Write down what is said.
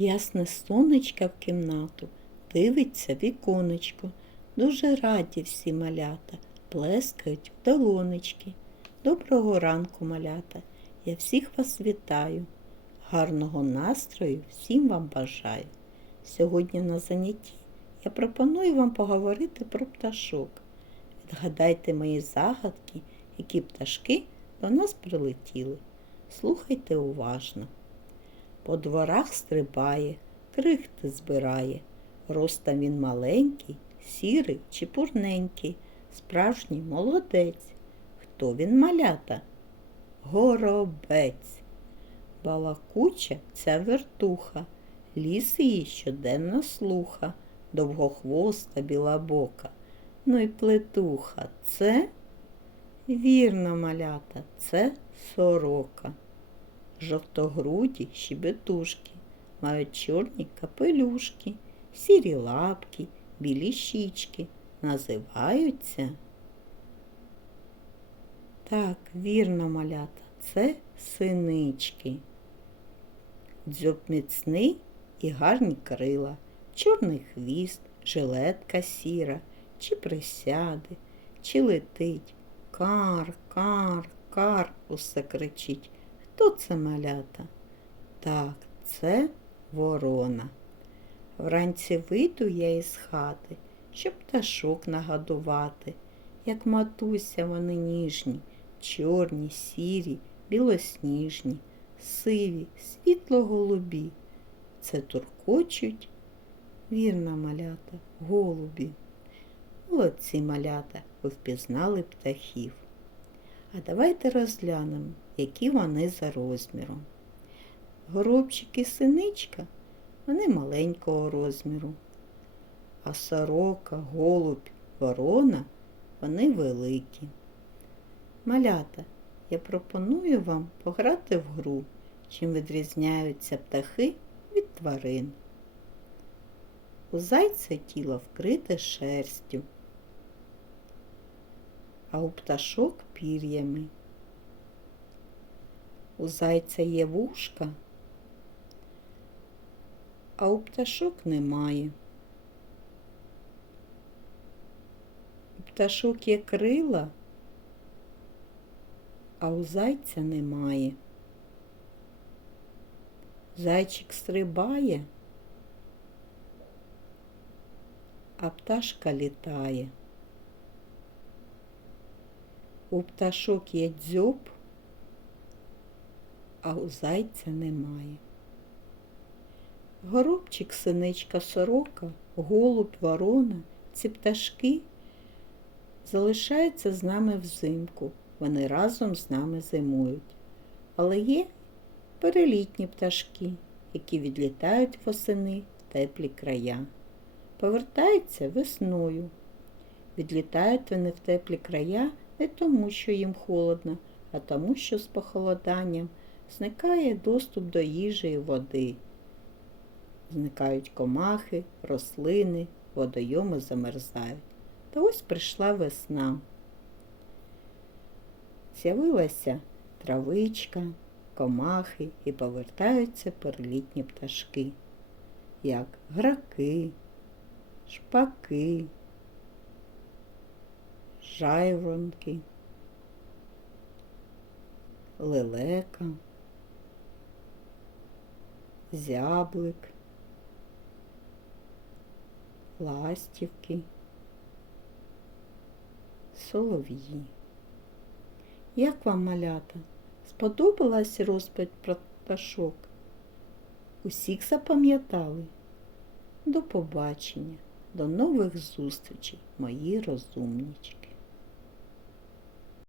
Ясне сонечко в кімнату, дивиться віконечко. Дуже раді всі малята, плескають в долонечки. Доброго ранку, малята. Я всіх вас вітаю. Гарного настрою всім вам бажаю. Сьогодні на занятті я пропоную вам поговорити про пташок. Відгадайте мої загадки, які пташки до нас прилетіли. Слухайте уважно. По дворах стрибає, крихти збирає. Ростом він маленький, сірий чи пурненький, справжній молодець. Хто він малята? Горобець. Балакуча ця вертуха, ліс її щоденно слуха, довгохвоста білабока. Ну і плетуха це вірно малята, це сорока. Жовтогруді щебетушки, мають чорні капелюшки, сірі лапки, білі щічки. Називаються. Так, вірно, малята, це синички. Дзьоб міцний і гарні крила, чорний хвіст, жилетка сіра, чи присяде, чи летить. Кар, кар, кар, усе кричить. Хто це малята? Так, це ворона. Вранці вийду я із хати, щоб пташок нагодувати. Як матуся вони ніжні, чорні, сірі, білосніжні, сиві, світло-голубі. Це туркочуть, вірна малята, голубі. Молодці малята, ви впізнали птахів. А давайте розглянемо, які вони за розміром. Горобчик і синичка вони маленького розміру, а сорока, голубь, ворона вони великі. Малята, я пропоную вам пограти в гру, чим відрізняються птахи від тварин. У зайця тіло вкрите шерстю, а у пташок пір'ями. У зайця є вушка, а у пташок немає. У пташок є крила, а у зайця немає. Зайчик стрибає, а пташка літає. У пташок є дзьоб, а у зайця немає. Горобчик, синичка, сорока, голуб, ворона, ці пташки залишаються з нами взимку. Вони разом з нами зимують. Але є перелітні пташки, які відлітають восени в теплі края. Повертаються весною. Відлітають вони в теплі края не тому, що їм холодно, а тому, що з похолоданням зникає доступ до їжі і води. Зникають комахи, рослини, водойоми замерзають. Та ось прийшла весна. З'явилася травичка, комахи і повертаються перелітні пташки, як граки, шпаки, жайворонки, лелека, зяблик, ластівки, солов'ї. Як вам малята? Сподобалась розповідь про пташок? Усіх запам'ятали? До побачення, до нових зустрічей, мої розумнички.